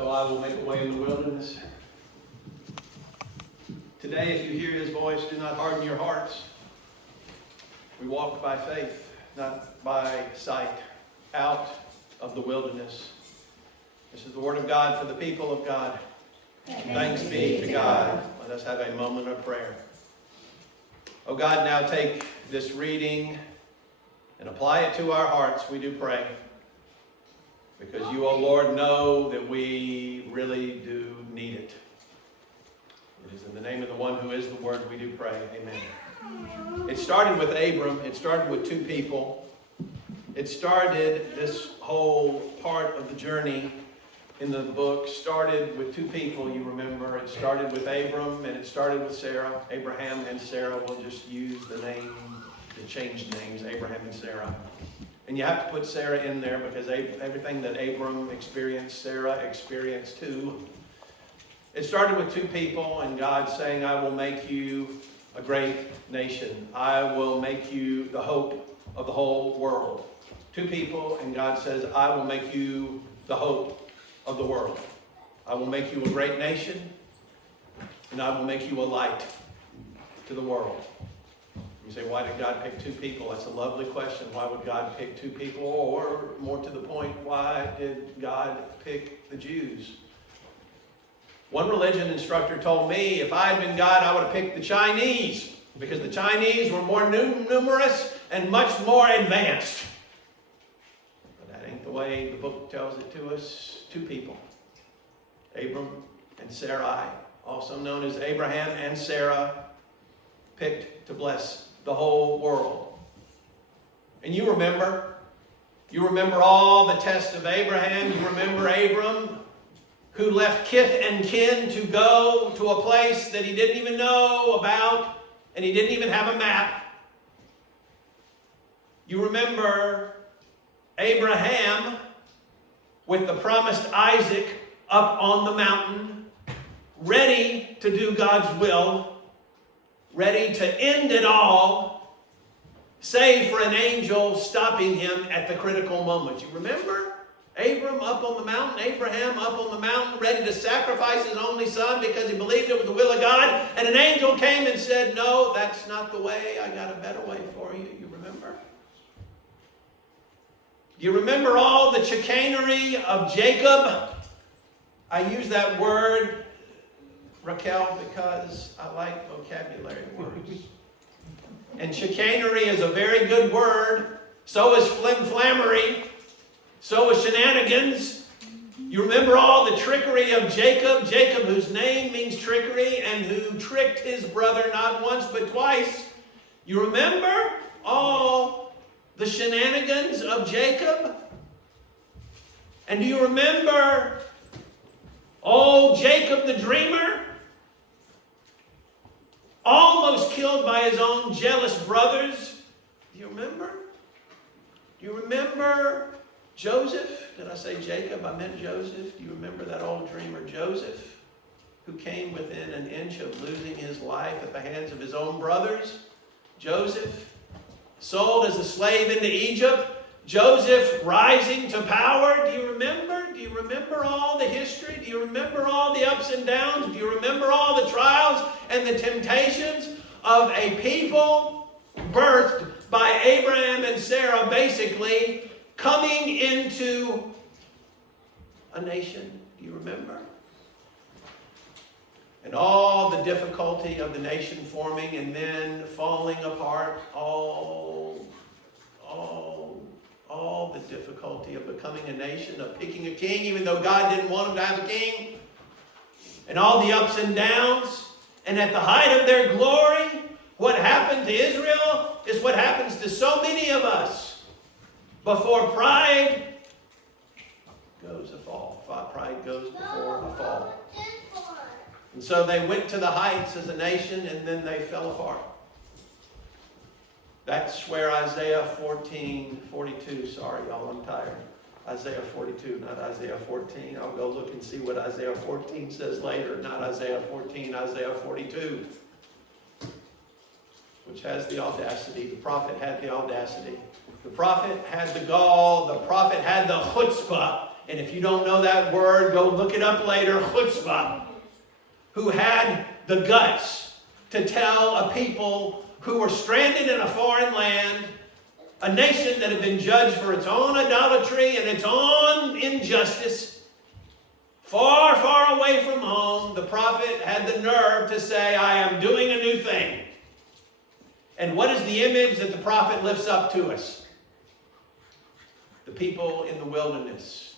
So I will make a way in the wilderness. Today, if you hear his voice, do not harden your hearts. We walk by faith, not by sight, out of the wilderness. This is the word of God for the people of God. Thanks be to God. Let us have a moment of prayer. Oh God, now take this reading and apply it to our hearts, we do pray. Because you, oh Lord, know that we really do need it. It is in the name of the one who is the Word we do pray. Amen. It started with Abram. It started with two people. It started, this whole part of the journey in the book started with two people, you remember. It started with Abram and it started with Sarah. Abraham and Sarah. We'll just use the name, the changed names, Abraham and Sarah. And you have to put Sarah in there because everything that Abram experienced, Sarah experienced too. It started with two people and God saying, I will make you a great nation. I will make you the hope of the whole world. Two people and God says, I will make you the hope of the world. I will make you a great nation and I will make you a light to the world. You say, why did God pick two people? That's a lovely question. Why would God pick two people? Or, more to the point, why did God pick the Jews? One religion instructor told me, if I had been God, I would have picked the Chinese, because the Chinese were more numerous and much more advanced. But that ain't the way the book tells it to us. Two people, Abram and Sarai, also known as Abraham and Sarah, picked to bless the whole world. And you remember all the tests of Abraham. You remember Abram, who left kith and kin to go to a place that he didn't even know about, and he didn't even have a map. You remember Abraham with the promised Isaac up on the mountain, ready to do God's will, ready to end it all, save for an angel stopping him at the critical moment. You remember? Abram up on the mountain, Abraham up on the mountain, ready to sacrifice his only son because he believed it was the will of God. And an angel came and said, no, that's not the way. I got a better way for you. You remember? You remember all the chicanery of Jacob? I use that word, Raquel, because I like vocabulary words. And chicanery is a very good word. So is flimflammery. So is shenanigans. You remember all the trickery of Jacob. Jacob, whose name means trickery, and who tricked his brother not once but twice. You remember all the shenanigans of Jacob? And do you remember old Jacob the dreamer? Almost killed by his own jealous brothers. Do you remember? Do you remember Joseph? Did I say Jacob? I meant Joseph. Do you remember that old dreamer Joseph, who came within an inch of losing his life at the hands of his own brothers? Joseph, sold as a slave into Egypt. Joseph rising to power. Do you remember? Do you remember all the history? Do you remember all the ups and downs? Do you remember all the trials and the temptations of a people birthed by Abraham and Sarah, basically coming into a nation? Do you remember? And all the difficulty of the nation forming and then falling apart, all the difficulty of becoming a nation, of picking a king, even though God didn't want them to have a king, and all the ups and downs. And at the height of their glory, what happened to Israel is what happens to so many of us. Before pride goes a fall. Pride goes before a fall. And so they went to the heights as a nation, and then they fell apart. That's where Isaiah 42, sorry y'all, I'm tired. Isaiah 42, not Isaiah 14. I'll go look and see what Isaiah 14 says later. Not Isaiah 14, Isaiah 42. Which has the audacity. The prophet had the audacity. The prophet had the gall. The prophet had the chutzpah and if you don't know that word, go look it up later, chutzpah, who had the guts to tell a people who were stranded in a foreign land, a nation that had been judged for its own idolatry and its own injustice, far, far away from home. The prophet had the nerve to say, I am doing a new thing. And what is the image that the prophet lifts up to us? The people in the wilderness,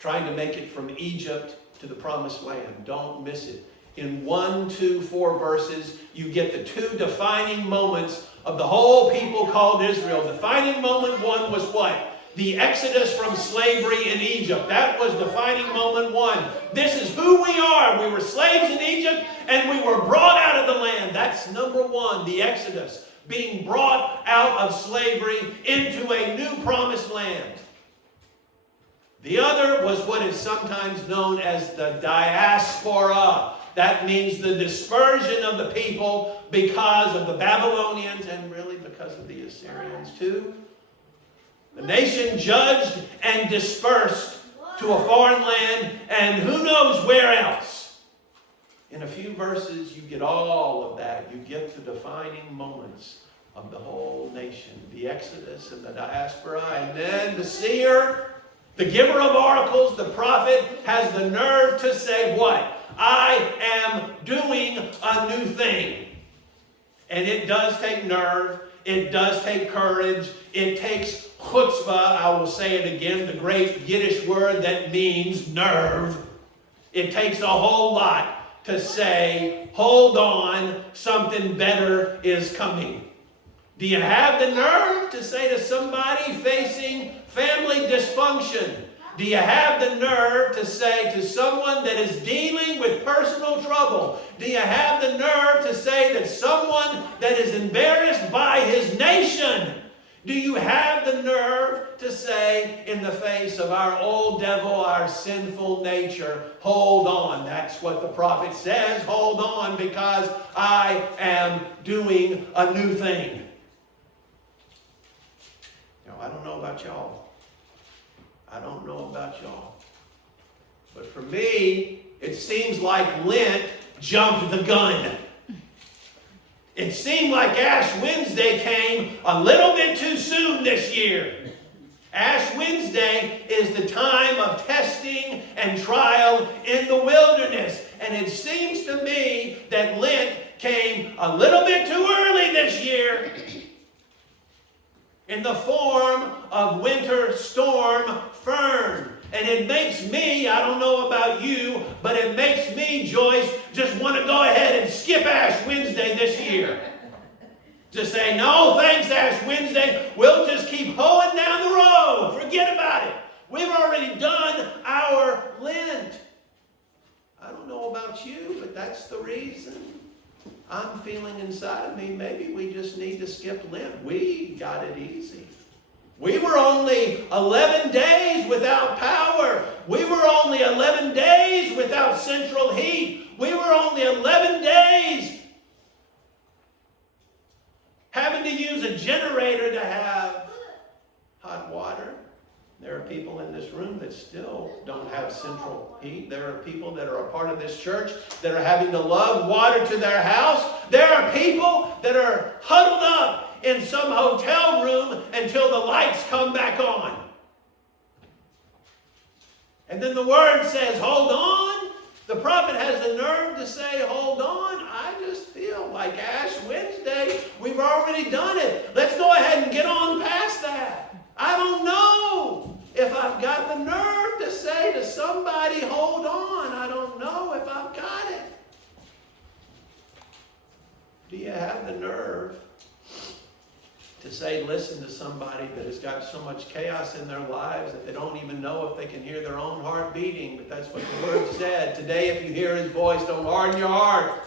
trying to make it from Egypt to the promised land. Don't miss it. In 1, 2, 4 verses, you get the two defining moments of the whole people called Israel. Defining moment 1 was what? The exodus from slavery in Egypt. That was defining moment 1. This is who we are. We were slaves in Egypt and we were brought out of the land. That's number 1, the exodus. Being brought out of slavery into a new promised land. The other was what is sometimes known as the diaspora. That means the dispersion of the people because of the Babylonians and really because of the Assyrians too. The nation judged and dispersed to a foreign land and who knows where else. In a few verses you get all of that. You get the defining moments of the whole nation. The Exodus and the diaspora. And then the seer, the giver of oracles, the prophet, has the nerve to say what? I am doing a new thing. And it does take nerve. It does take courage. It takes chutzpah. I will say it again, the great Yiddish word that means nerve. It takes a whole lot to say, hold on, something better is coming. Do you have the nerve to say to somebody facing family dysfunction? Do you have the nerve to say to someone that is dealing with personal trouble? Do you have the nerve to say that someone that is embarrassed by his nation? Do you have the nerve to say in the face of our old devil, our sinful nature, hold on? That's what the prophet says. Hold on because I am doing a new thing. Now, I don't know about y'all. I don't know about y'all. But for me, it seems like Lent jumped the gun. It seemed like Ash Wednesday came a little bit too soon this year. Ash Wednesday is the time of testing and trial in the wilderness. And it seems to me that Lent came a little bit too early this year. In the form of winter storm fern. And it makes me, I don't know about you, but it makes me, Joyce, just want to go ahead and skip Ash Wednesday this year. To say, no, thanks Ash Wednesday, we'll just keep hoeing down the road. Forget about it. We've already done our Lent. I don't know about you, but that's the reason. I'm feeling inside of me, maybe we just need to skip Lent. We got it easy. We were only 11 days without power. We were only 11 days without central heat. We were only 11 days having to use a generator to have hot water. There are people in this room that still don't have central heat. There are people that are a part of this church that are having to lug water to their house. There are people that are huddled up in some hotel room until the lights come back on. And then the word says, hold on. The prophet has the nerve to say, hold on. I just feel like Ash Wednesday, we've already done it. Let's go ahead and get on past that. I don't know if I've got the nerve to say to somebody, hold on. I don't know if I've got it. Do you have the nerve to say, listen to somebody that has got so much chaos in their lives that they don't even know if they can hear their own heart beating? But that's what the word said. Today, if you hear his voice, don't harden your heart.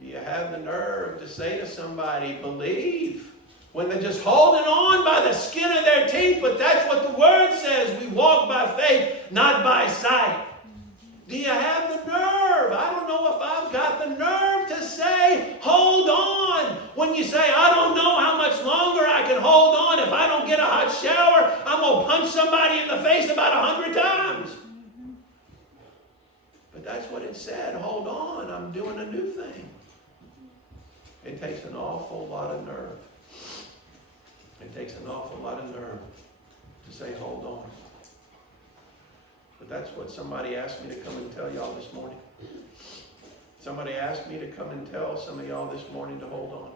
Do you have the nerve to say to somebody, believe? When they're just holding on by the skin of their teeth, but that's what the word says. We walk by faith, not by sight. Do you have the nerve? I don't know if I've got the nerve to say, hold on. When you say, I don't know how much longer I can hold on. If I don't get a hot shower, I'm going to punch somebody in the face about 100 times. But that's what it said. Hold on, I'm doing a new thing. It takes an awful lot of nerve. It takes an awful lot of nerve to say, hold on. But that's what somebody asked me to come and tell y'all this morning. Somebody asked me to come and tell some of y'all this morning to hold on.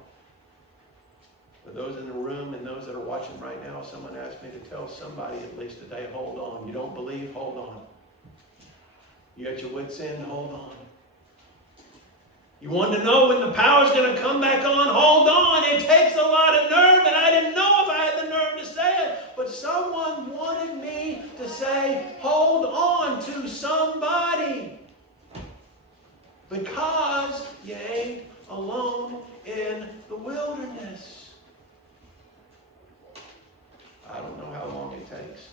For those in the room and those that are watching right now, someone asked me to tell somebody at least today, hold on. You don't believe? Hold on. You got your wits in? Hold on. You want to know when the power's going to come back on? Hold on. It takes a lot of nerve, and I didn't know if I had the nerve to say it. But someone wanted me to say, hold on to somebody. Because you ain't alone in the wilderness. I don't know how long it takes.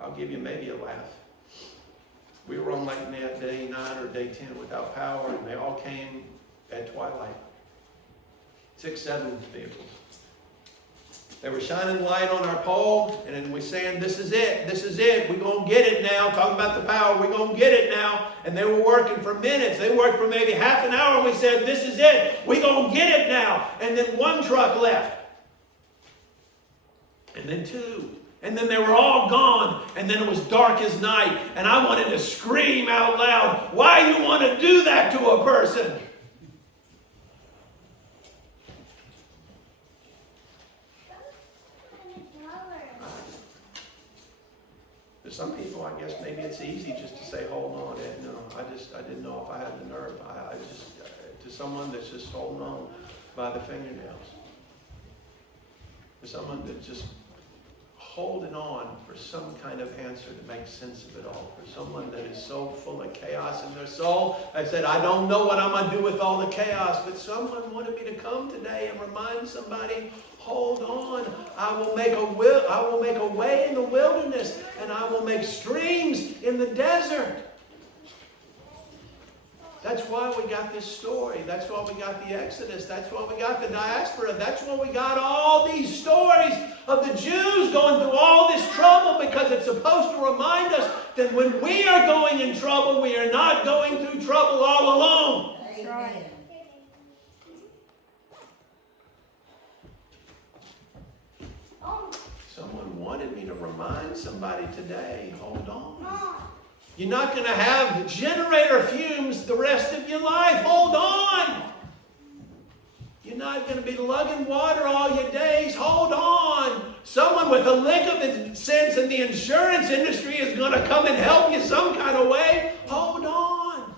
I'll give you maybe a laugh. We were on like day 9 or day 10 without power, and they all came at twilight. 6, 7 vehicles. They were shining light on our pole, and then we're saying, this is it, this is it. We're going to get it now. Talking about the power, we're going to get it now. And they were working for minutes. They worked for maybe half an hour, and we said, this is it. We're going to get it now. And then 1 truck left. And then 2. And then they were all gone. And then it was dark as night. And I wanted to scream out loud, why you want to do that to a person? To some people, I guess maybe it's easy just to say, hold on. And no, I didn't know if I had the nerve. I just, to someone that's just holding on by the fingernails. To someone that's just holding on for some kind of answer to make sense of it all. For someone that is so full of chaos in their soul. I said, I don't know what I'm going to do with all the chaos. But someone wanted me to come today and remind somebody, hold on. I will make a way in the wilderness, and I will make streams in the desert. That's why we got this story. That's why we got the Exodus. That's why we got the diaspora. That's why we got all these stories of the Jews going through all this trouble, because it's supposed to remind us that when we are going in trouble, we are not going through trouble all alone. Amen. Someone wanted me to remind somebody today, hold on. You're not going to have generator fumes the rest of your life. Hold on. You're not going to be lugging water all your days. Hold on. Someone with a lick of sense in the insurance industry is going to come and help you some kind of way. Hold on.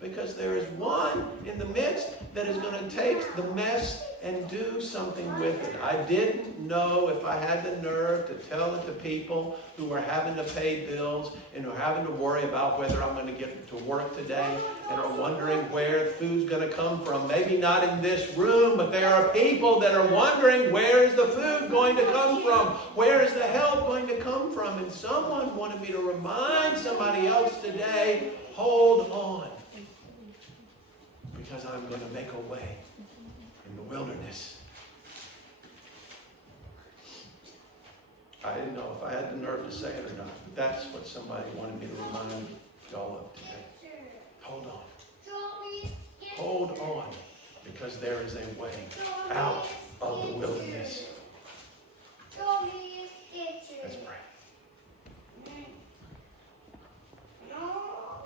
Because there is one in the midst that is going to take the mess and do something with it. I didn't know if I had the nerve to tell it to people who are having to pay bills and who are having to worry about whether I'm going to get to work today and are wondering where the food's going to come from. Maybe not in this room, but there are people that are wondering, where is the food going to come from? Where is the help going to come from? And someone wanted me to remind somebody else today, hold on. Because I'm going to make a way in the wilderness. I didn't know if I had the nerve to say it or not. But that's what somebody wanted me to remind y'all of today. Hold on. Hold on. Because there is a way out of the wilderness.